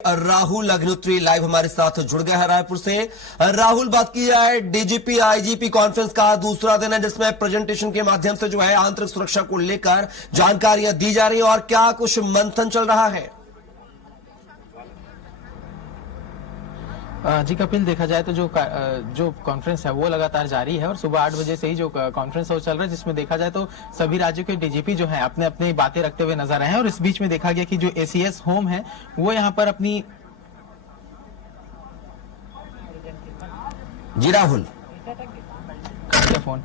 Rahul Agnihotri live हमारे साथ जुड़ गए हैं रायपुर से। राहुल, बात की जाए डीजीपी आईजीपी कॉन्फ्रेंस का दूसरा दिन है जिसमें प्रेजेंटेशन के माध्यम से जो है आंतरिक सुरक्षा को लेकर जानकारियां दी जा रही है और क्या कुछ मंथन चल रहा है। जी कपिल, देखा जाए तो जो कॉन्फ्रेंस है वो लगातार जारी है और सुबह 8 बजे से ही जो कॉन्फ्रेंस है वो चल रहा है, जिसमें देखा जाए तो सभी राज्यों के डीजीपी जो है अपने अपने बातें रखते हुए नजर आए हैं। और इस बीच में देखा गया कि जो एसीएस होम है वो यहाँ पर अपनी जी राहुल फोन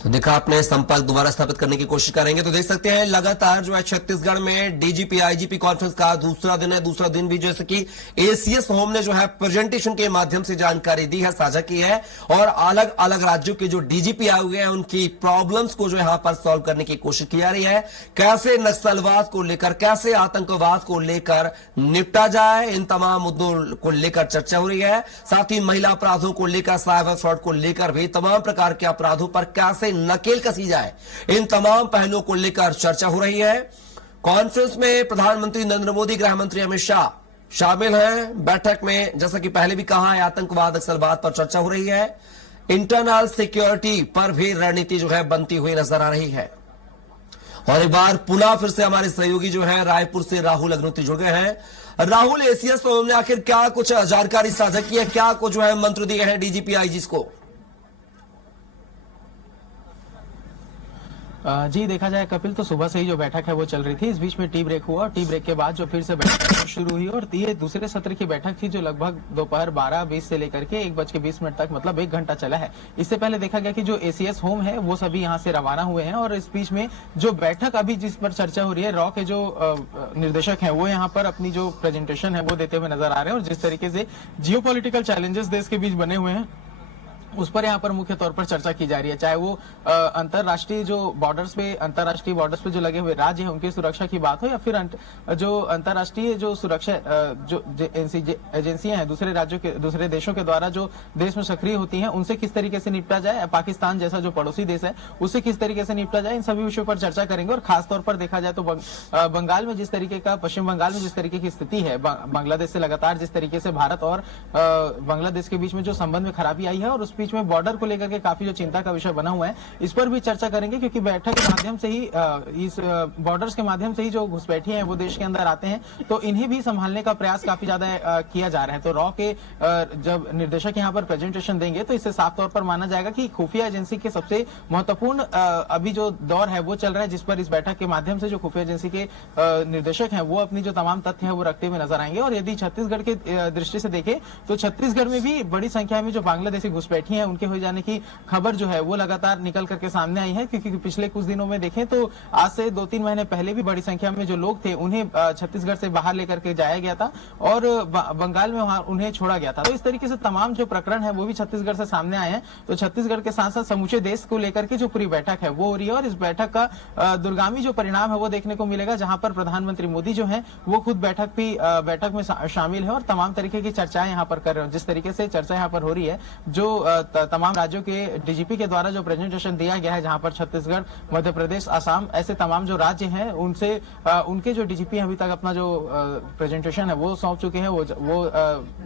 तो देखा आपने संपर्क दोबारा स्थापित करने की कोशिश करेंगे तो देख सकते हैं लगातार जो है छत्तीसगढ़ में डीजीपी आईजीपी कॉन्फ्रेंस का दूसरा दिन है। दूसरा दिन भी जैसे कि एसीएस होम ने जो है प्रेजेंटेशन के माध्यम से जानकारी दी है, साझा की है और अलग अलग राज्यों के जो डीजीपी आए हुए हैं उनकी प्रॉब्लम्स को जो यहां पर सॉल्व करने की कोशिश की जा रही है। कैसे नक्सलवाद को लेकर, कैसे आतंकवाद को लेकर निपटा जाए, इन तमाम मुद्दों को लेकर चर्चा हो रही है। साथ ही महिला अपराधों को लेकर, साइबर फ्रॉड को लेकर भी तमाम प्रकार के अपराधों पर कैसे नकेल कसी जाए, इन तमाम पहलुओं को लेकर चर्चा हो रही है। कॉन्फ्रेंस में प्रधानमंत्री नरेंद्र मोदी, गृह मंत्री अमित शाह शामिल हैं। बैठक में जैसा कि पहले भी कहा है, आतंकवाद नक्सलवाद पर चर्चा हो रही है। इंटरनल सिक्योरिटी पर भी रणनीति जो है बनती हुई नजर आ रही है। और एक बार पुनः फिर से हमारे सहयोगी जो है रायपुर से राहुल अग्निहोत्री जुड़ गए हैं। राहुल, एसीएस होम ने आखिर क्या कुछ जानकारी साझा की है, क्या कुछ जो है मंत्र दिए हैं डीजीपी आईजी को? जी देखा जाए कपिल, तो सुबह से ही जो बैठक है वो चल रही थी। इस बीच में टी ब्रेक हुआ और टी ब्रेक के बाद जो फिर से बैठक शुरू हुई और ये दूसरे सत्र की बैठक थी जो लगभग दोपहर 12:20 से लेकर के 1:20 तक, मतलब 1 घंटा चला है। इससे पहले देखा गया कि जो एसीएस होम है वो सभी यहाँ से रवाना हुए हैं और इस बीच में जो बैठक अभी जिस पर चर्चा हो रही है, रॉ के जो निर्देशक है वो यहाँ पर अपनी जो प्रेजेंटेशन है वो देते हुए नजर आ रहे हैं और जिस तरीके से जियोपॉलिटिकल चैलेंजेस देश के बीच बने हुए हैं उस पर यहाँ पर मुख्य तौर पर चर्चा की जा रही है। चाहे वो अंतरराष्ट्रीय बॉर्डर्स पे जो लगे हुए राज्य हैं उनकी सुरक्षा की बात हो या फिर जो अंतरराष्ट्रीय जो सुरक्षा जो एजेंसियां हैं दूसरे राज्यों के, दूसरे देशों के द्वारा जो देश में सक्रिय होती हैं उनसे किस तरीके से निपटा जाए, पाकिस्तान जैसा जो पड़ोसी देश है उससे किस तरीके से निपटा जाए, इन सभी विषयों पर चर्चा करेंगे। और खासतौर पर देखा जाए तो बंगाल में जिस तरीके का, पश्चिम बंगाल में जिस तरीके की स्थिति है, बांग्लादेश से लगातार जिस तरीके से भारत और बांग्लादेश के बीच में जो संबंध में खराबी आई है और उस बीच में बॉर्डर को लेकर के काफी जो चिंता का विषय बना हुआ है, इस पर भी चर्चा करेंगे। क्योंकि बैठक के माध्यम से ही इस बॉर्डर्स के माध्यम से ही जो घुसपैठिए हैं वो देश के अंदर आते हैं तो इन्हें भी संभालने का प्रयास काफी ज्यादा किया जा रहा है। तो रॉ के जब निर्देशक यहाँ पर प्रेजेंटेशन देंगे तो इससे साफ तौर पर माना जाएगा कि खुफिया एजेंसी के सबसे महत्वपूर्ण अभी जो दौर है वो चल रहा है, जिस पर इस बैठक के माध्यम से जो खुफिया एजेंसी के निर्देशक हैं वो अपनी जो तमाम तथ्य है वो रखते हुए नजर आएंगे। और यदि छत्तीसगढ़ की दृष्टि से देखें तो छत्तीसगढ़ में भी बड़ी संख्या में जो बांग्लादेशी घुसपैठी हैं उनके हो जाने की खबर जो है वो लगातार निकल करके सामने आई है। क्योंकि पिछले कुछ दिनों में देखें तो आज से 2-3 महीने पहले भी बड़ी संख्या में जो लोग थे उन्हें छत्तीसगढ़ से बाहर लेकर के जाया गया था और बंगाल में वहां उन्हें छोड़ा गया था। तो इस तरीके से तमाम जो प्रकरण है वो भी छत्तीसगढ़ से सामने आए हैं। तो छत्तीसगढ़ के साथ साथ समूचे देश को लेकर के जो पूरी बैठक है वो हो रही है और इस बैठक का दूरगामी जो परिणाम है वो देखने को मिलेगा, जहां पर प्रधानमंत्री मोदी जो है वो खुद बैठक में शामिल है और तमाम तरीके की चर्चाएं यहाँ पर कर रहे हैं। जिस तरीके से चर्चा यहाँ पर हो रही है, जो तमाम राज्यों के डीजीपी के द्वारा जो प्रेजेंटेशन दिया गया है, जहां पर छत्तीसगढ़, मध्य प्रदेश, असम ऐसे तमाम जो राज्य हैं उनसे उनके जो डीजीपी अभी तक अपना जो प्रेजेंटेशन है वो सौंप चुके हैं, वो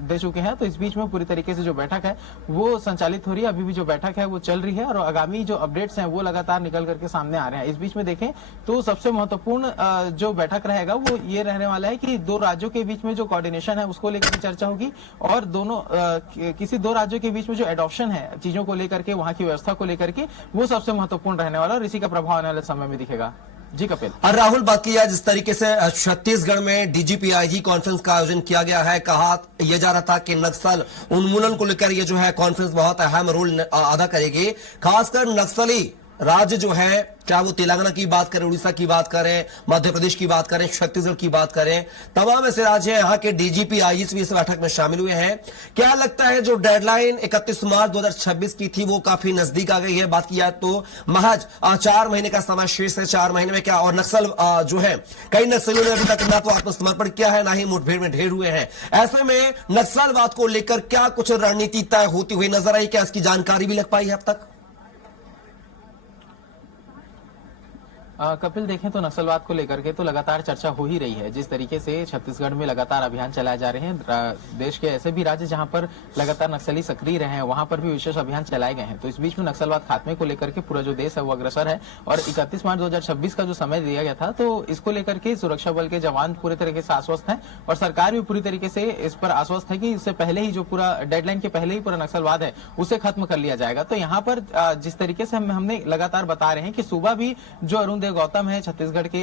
दे चुके हैं। तो इस बीच में पूरी तरीके से जो बैठक है वो संचालित हो रही है। अभी भी जो बैठक है वो चल रही है और आगामी जो अपडेट्स हैं वो लगातार निकल करके सामने आ रहे हैं। इस बीच में देखें तो सबसे महत्वपूर्ण जो बैठक रहेगा वो ये रहने वाला है कि दो राज्यों के बीच में जो कोऑर्डिनेशन है उसको लेकर चर्चा होगी और दोनों किसी दो राज्यों के बीच में जो एडॉप्शन है चीजों को लेकर के, वहां की व्यवस्था को लेकर के, वो सबसे महत्वपूर्ण रहने वाला और इसी का प्रभाव आने वाले समय में दिखेगा। जी कपिल। और राहुल, बात की जाए जिस तरीके से छत्तीसगढ़ में डीजीपी आईजी कॉन्फ्रेंस का आयोजन किया गया है, कहा यह जा रहा था कि नक्सल उन्मूलन को लेकर ये जो है कॉन्फ्रेंस बहुत अहम रोल अदा करेगी। खासकर नक्सली राज्य जो है, चाहे वो तेलंगाना की बात करें, उड़ीसा की बात करें, मध्य प्रदेश की बात करें, छत्तीसगढ़ की बात करें, तमाम ऐसे राज्य यहाँ के डीजीपी आईजी भी इस बैठक में शामिल हुए हैं। क्या लगता है जो डेडलाइन 31 मार्च 2026 की थी वो काफी नजदीक आ गई है? बात की जाए तो महज 4 महीने का समय शेष है। 4 महीने में क्या, और नक्सल जो है, कई नक्सलियों ने अभी तक ना तो आत्मसमर्पण किया है, ना ही मुठभेड़ में ढेर हुए हैं। ऐसे में नक्सलवाद को लेकर क्या कुछ रणनीति तय होती हुई नजर आई? क्या इसकी जानकारी भी लग पाई है अब तक? कपिल देखें तो नक्सलवाद को लेकर के तो लगातार चर्चा हो ही रही है। जिस तरीके से छत्तीसगढ़ में लगातार अभियान चलाए जा रहे हैं, देश के ऐसे भी राज्य जहां पर लगातार नक्सली सक्रिय रहे हैं वहां पर भी विशेष अभियान चलाए गए हैं। तो इस बीच में नक्सलवाद खात्मे को लेकर के पूरा जो देश है वो अग्रसर है और 31 मार्च 2026 का जो समय दिया गया था तो इसको लेकर के सुरक्षा बल के जवान पूरे तरीके से आश्वस्त हैं और सरकार भी पूरी तरीके से इस पर आश्वस्त है कि इससे पहले ही जो पूरा डेडलाइन के पहले ही पूरा नक्सलवाद है उसे खत्म कर लिया जाएगा। तो यहाँ पर जिस तरीके से हमने लगातार बता रहे हैं कि सुबह भी जो अरुण देव गौतम है छत्तीसगढ़ के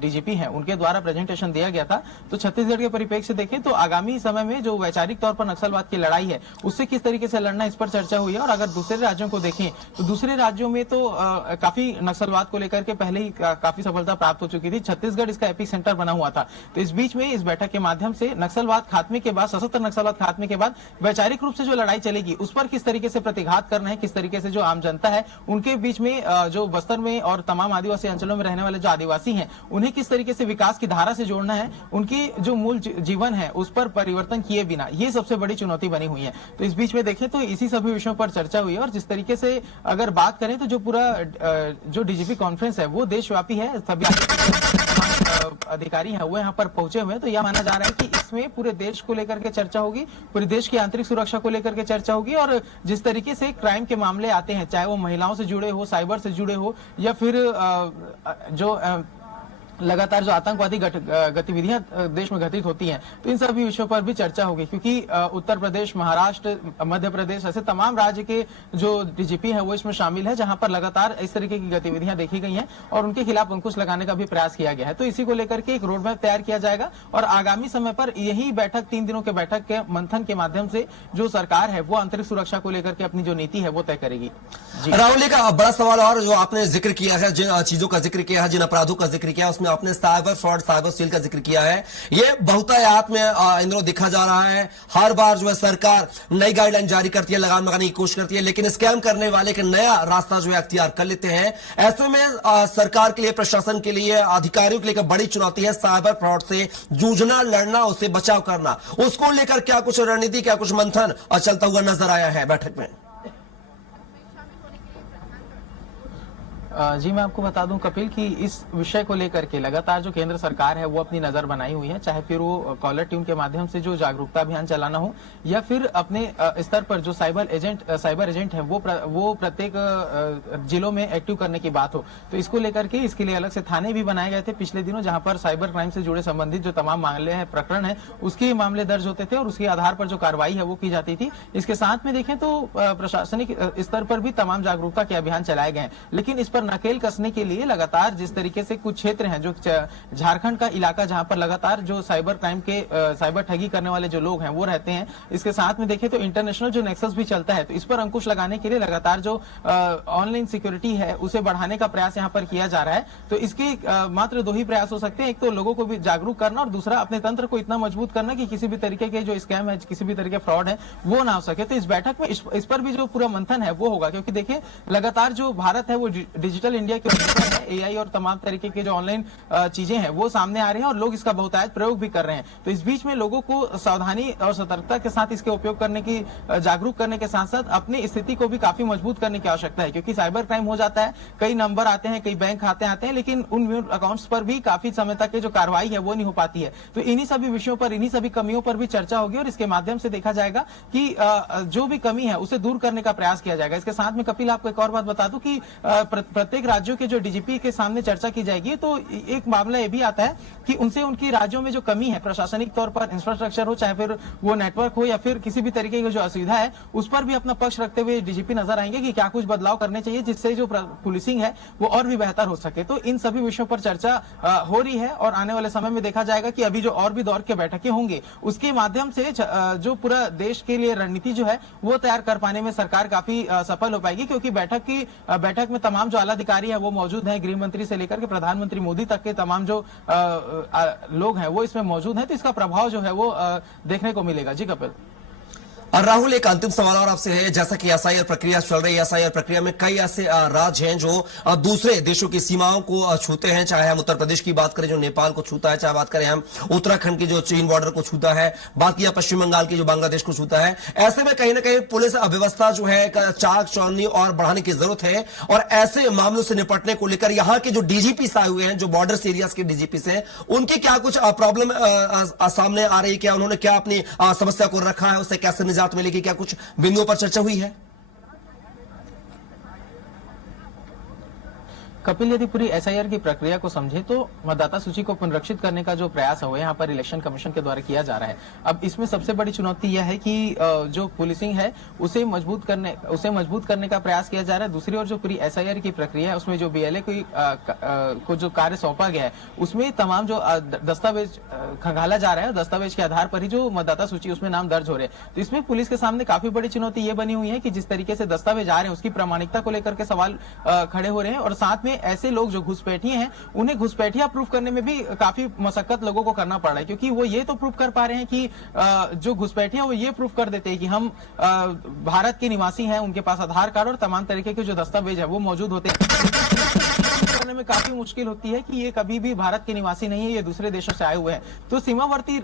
डीजीपी हैं उनके द्वारा प्रेजेंटेशन दिया गया था। तो छत्तीसगढ़ के परिप्रेक्ष्य से देखें तो आगामी समय में जो वैचारिक तौर पर नक्सलवाद की लड़ाई है उससे किस तरीके से लड़ना इस पर चर्चा हुई है। और अगर दूसरे राज्यों को देखें तो दूसरे राज्यों में तो काफी नक्सलवाद को लेकर के पहले ही काफी सफलता प्राप्त हो चुकी थी। छत्तीसगढ़ इसका एपी सेंटर बना हुआ था। तो इस बीच में इस बैठक के माध्यम से नक्सलवाद खात्मे के बाद, सशस्त्र नक्सलवाद खात्मे के बाद वैचारिक रूप से जो लड़ाई चलेगी उस पर किस तरीके से प्रतिघात करना है, किस तरीके से जो आम जनता है उनके बीच में जो बस्तर में और तमाम आदिवासी अंचलों में रहने वाले जो आदिवासी हैं उन्हें किस तरीके से विकास की धारा से जोड़ना है, उनकी जो मूल जीवन है उस पर परिवर्तन किए बिना, ये सबसे बड़ी चुनौती बनी हुई है। तो इस बीच में देखें तो इसी सभी विषयों पर चर्चा हुई है। और जिस तरीके से अगर बात करें तो जो पूरा जो डीजीपी कॉन्फ्रेंस है वो देशव्यापी है, सभी अधिकारी हैं वो यहाँ पर पहुंचे हुए हैं। तो यह माना जा रहा है कि इसमें पूरे देश को लेकर के चर्चा होगी, पूरे देश की आंतरिक सुरक्षा को लेकर के चर्चा होगी और जिस तरीके से क्राइम के मामले आते हैं, चाहे वो महिलाओं से जुड़े हो, साइबर से जुड़े हो या फिर जो लगातार जो आतंकवादी गतिविधियां देश में घटित होती हैं, तो इन सभी विषयों पर भी चर्चा होगी। क्योंकि उत्तर प्रदेश, महाराष्ट्र, मध्य प्रदेश ऐसे तमाम राज्य के जो डीजीपी हैं वो इसमें शामिल है जहां पर लगातार इस तरीके की गतिविधियां देखी गई हैं और उनके खिलाफ अंकुश लगाने का भी प्रयास किया गया है। तो इसी को लेकर के एक रोड मैप तैयार किया जाएगा और आगामी समय पर यही बैठक 3 दिनों के बैठक के मंथन के माध्यम से जो सरकार है वो आंतरिक सुरक्षा को लेकर के अपनी जो नीति है वो तय करेगी। राहुल जी का बड़ा सवाल और जो आपने जिक्र किया है, जिन चीजों का जिक्र किया है, जिन अपराधों का जिक्र किया है, उसमें आपने साइबर फ्रॉड, साइबर सेल का जिक्र किया है। ये बहुतायत में इन दिनों देखा जा रहा है। हर बार जो है सरकार नई गाइडलाइन जारी करती है, लगाम लगाने की कोशिश करती है, लेकिन स्कैम करने वाले का नया रास्ता जो है अख्तियार कर लेते हैं। ऐसे में सरकार के लिए, प्रशासन के लिए, अधिकारियों के लिए बड़ी चुनौती है साइबर फ्रॉड से जूझना, लड़ना, उससे बचाव करना। उसको लेकर क्या कुछ रणनीति, क्या कुछ मंथन चलता हुआ नजर आया है बैठक में? जी मैं आपको बता दूं कपिल कि इस विषय को लेकर के लगातार जो केंद्र सरकार है वो अपनी नजर बनाई हुई है, चाहे फिर वो कॉलर ट्यून के माध्यम से जो जागरूकता अभियान चलाना हो या फिर अपने स्तर पर जो साइबर एजेंट है वो प्रत्येक जिलों में एक्टिव करने की बात हो। तो इसको लेकर के इसके लिए अलग से थाने भी बनाए गए थे पिछले दिनों, जहां पर साइबर क्राइम से जुड़े संबंधित जो तमाम मामले हैं, प्रकरण है, उसके मामले दर्ज होते थे और उसके आधार पर जो कार्रवाई है वो की जाती थी। इसके साथ में देखें तो प्रशासनिक स्तर पर भी तमाम जागरूकता के अभियान चलाए गए हैं। लेकिन इस पर नकेल कसने के लिए लगातार जिस तरीके से कुछ क्षेत्र हैं, जो झारखंड का इलाका जहां पर लगातार जो साइबर क्राइम के साइबर ठगी करने वाले जो लोग हैं वो रहते हैं, इसके साथ में देखें तो इंटरनेशनल जो नेक्सस भी चलता है, तो इस पर अंकुश लगाने के लिए लगातार जो ऑनलाइन सिक्योरिटी है उसे बढ़ाने का प्रयास यहाँ पर किया जा रहा है। तो इसके मात्र 2 ही प्रयास हो सकते हैं, एक तो लोगों को भी जागरूक करना और दूसरा अपने तंत्र को इतना मजबूत करना कि किसी भी तरीके के जो स्कैम है, किसी भी तरीके फ्रॉड है वो ना हो सके। तो इस बैठक में इस पर भी जो पूरा मंथन है वो होगा, क्योंकि देखिए लगातार जो भारत है वो डिजिटल इंडिया के एआई और तमाम तरीके के जो ऑनलाइन चीजें हैं वो सामने आ रहे हैं और लोग इसका बहुतायत प्रयोग भी कर रहे हैं। तो इस बीच में लोगों को सावधानी और सतर्कता के साथ इसके उपयोग करने की, जागरूक करने के साथ साथ अपनी स्थिति को भी काफी मजबूत करने की आवश्यकता है, क्योंकि साइबर क्राइम हो जाता है, कई नंबर आते हैं, कई बैंक खाते आते हैं, लेकिन उन म्यूट अकाउंट्स पर भी काफी समय तक जो कार्रवाई है वो नहीं हो पाती है। तो इन्हीं सभी विषयों पर, इन्हीं सभी कमियों पर भी चर्चा होगी और इसके माध्यम से देखा जाएगा कि जो भी कमी है उसे दूर करने का प्रयास किया जाएगा। इसके साथ में कपिल आपको एक और बात बता दूं कि प्रत्येक राज्यों के जो डीजीपी के सामने चर्चा की जाएगी तो एक मामला ये भी आता है कि उनसे उनकी राज्यों में जो कमी है प्रशासनिक तौर पर, इंफ्रास्ट्रक्चर हो, चाहे फिर वो नेटवर्क हो या फिर किसी भी तरीके की जो असुविधा है, उस पर भी अपना पक्ष रखते हुए डीजीपी नजर आएंगे कि क्या कुछ बदलाव करने चाहिए जिससे जो पुलिसिंग है वो और भी बेहतर हो सके। तो इन सभी विषयों पर चर्चा हो रही है और आने वाले समय में देखा जाएगा कि अभी जो और भी दौर के बैठकें होंगे उसके माध्यम से जो पूरा देश के लिए रणनीति जो है वो तैयार कर पाने में सरकार काफी सफल हो पाएगी, क्योंकि बैठक में तमाम जो आला अधिकारी है वो मौजूद है, गृह मंत्री से लेकर के प्रधानमंत्री मोदी तक के तमाम जो लोग हैं वो इसमें मौजूद हैं। तो इसका प्रभाव जो है वो देखने को मिलेगा। जी कपिल। और राहुल, एक अंतिम सवाल और आपसे है, जैसा कि एसआईआर प्रक्रिया चल रही है, एसआईआर प्रक्रिया में कई ऐसे राज्य हैं जो दूसरे देशों की सीमाओं को छूते हैं, चाहे हम उत्तर प्रदेश की बात करें जो नेपाल को छूता है, चाहे बात करें हम उत्तराखंड की जो चीन बॉर्डर को छूता है, बात किया पश्चिम बंगाल की जो बांग्लादेश को छूता है। ऐसे में कहीं ना कहीं पुलिस व्यवस्था जो है चाक चौंधी और बढ़ाने की जरूरत है, और ऐसे मामलों से निपटने को लेकर यहाँ के जो डीजीपी आए हुए हैं, जो बॉर्डर एरियाज के डीजीपी हैं, उनकी क्या कुछ प्रॉब्लम सामने आ रही, क्या उन्होंने क्या अपनी समस्या को रखा है, उससे कैसे निजात मिलेगी, क्या कुछ बिंदुओं पर चर्चा हुई है? कपिल, यदि पूरी एसआईआर की प्रक्रिया को समझे तो मतदाता सूची को पुनरीक्षित करने का जो प्रयास है वो यहाँ पर इलेक्शन कमीशन के द्वारा किया जा रहा है। अब इसमें सबसे बड़ी चुनौती यह है कि जो पुलिसिंग है उसे मजबूत करने का प्रयास किया जा रहा है। दूसरी ओर जो पूरी एसआईआर की प्रक्रिया है उसमें जो बीएलए को जो कार्य सौंपा गया है उसमें तमाम जो दस्तावेज खंगाला जा रहा है, दस्तावेज के आधार पर ही जो मतदाता सूची उसमें नाम दर्ज हो रहे हैं। तो इसमें पुलिस के सामने काफी बड़ी चुनौती ये बनी हुई है कि जिस तरीके से दस्तावेज आ रहे हैं उसकी प्रामाणिकता को लेकर के सवाल खड़े हो रहे हैं, और साथ में ऐसे लोग जो घुसपैठिए हैं उन्हें घुसपैठिया प्रूफ करने में भी काफी मशक्कत लोगों को करना पड़ रहा है, क्योंकि वो ये तो प्रूफ कर पा रहे हैं कि जो घुसपैठिया वो ये प्रूफ कर देते हैं कि हम भारत के निवासी हैं, उनके पास आधार कार्ड और तमाम तरीके के जो दस्तावेज है वो मौजूद होते हैं। करने में काफी मुश्किल होती है कि ये कभी भी भारत के निवासी नहीं है, ये दूसरे देशों से आए हुए हैं। तो सीमावर्ती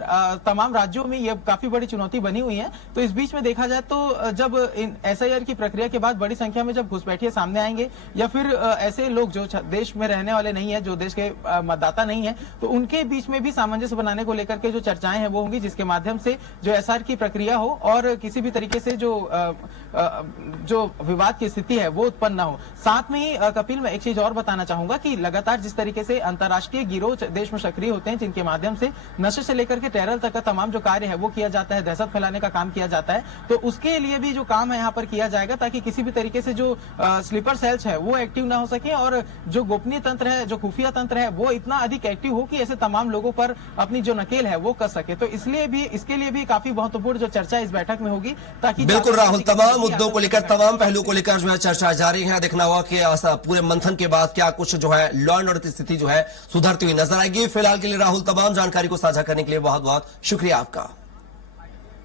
तमाम राज्यों में ये काफी बड़ी चुनौती बनी हुई है। तो इस बीच में देखा जाए तो जब इन एसआईआर की प्रक्रिया के बाद बड़ी संख्या में जब घुसपैठिए सामने आएंगे या फिर ऐसे लोग जो देश में रहने वाले नहीं है, जो देश के मतदाता नहीं है, तो उनके बीच में भी सामंजस्य बनाने को लेकर के जो चर्चाएं हैं वो होंगी, जिसके माध्यम से जो एसआईआर की प्रक्रिया हो और किसी भी तरीके से जो विवाद की स्थिति है वो उत्पन्न न हो। साथ में ही कपिल, मैं एक चीज और बताना चाहूंगा कि लगातार जिस तरीके से अंतर्राष्ट्रीय गिरोह देश में सक्रिय होते हैं, जिनके माध्यम से नशे से लेकर के टेरर तक का तमाम जो कार्य है वो किया जाता है, दहशत फैलाने का काम किया जाता है, तो उसके लिए भी जो काम है यहाँ पर किया जाएगा ताकि किसी भी तरीके से जो स्लीपर सेल्स है वो एक्टिव ना हो सके और जो गोपनीय तंत्र है, जो खुफिया तंत्र है वो इतना अधिक एक्टिव हो कि ऐसे तमाम लोगों पर अपनी जो नकेल है वो कर सके। तो इसके लिए भी काफी महत्वपूर्ण जो चर्चा इस बैठक में होगी, ताकि बिल्कुल राहुल, तमाम मुद्दों को लेकर, तमाम पहलुओं को लेकर जो है चर्चा जारी है। देखना होगा कि पूरे मंथन के बाद क्या कुछ जो है लॉ एंड ऑर्डर की स्थिति जो है सुधरती हुई नजर आएगी। फिलहाल के लिए राहुल, तमाम जानकारी को साझा करने के लिए बहुत बहुत शुक्रिया आपका।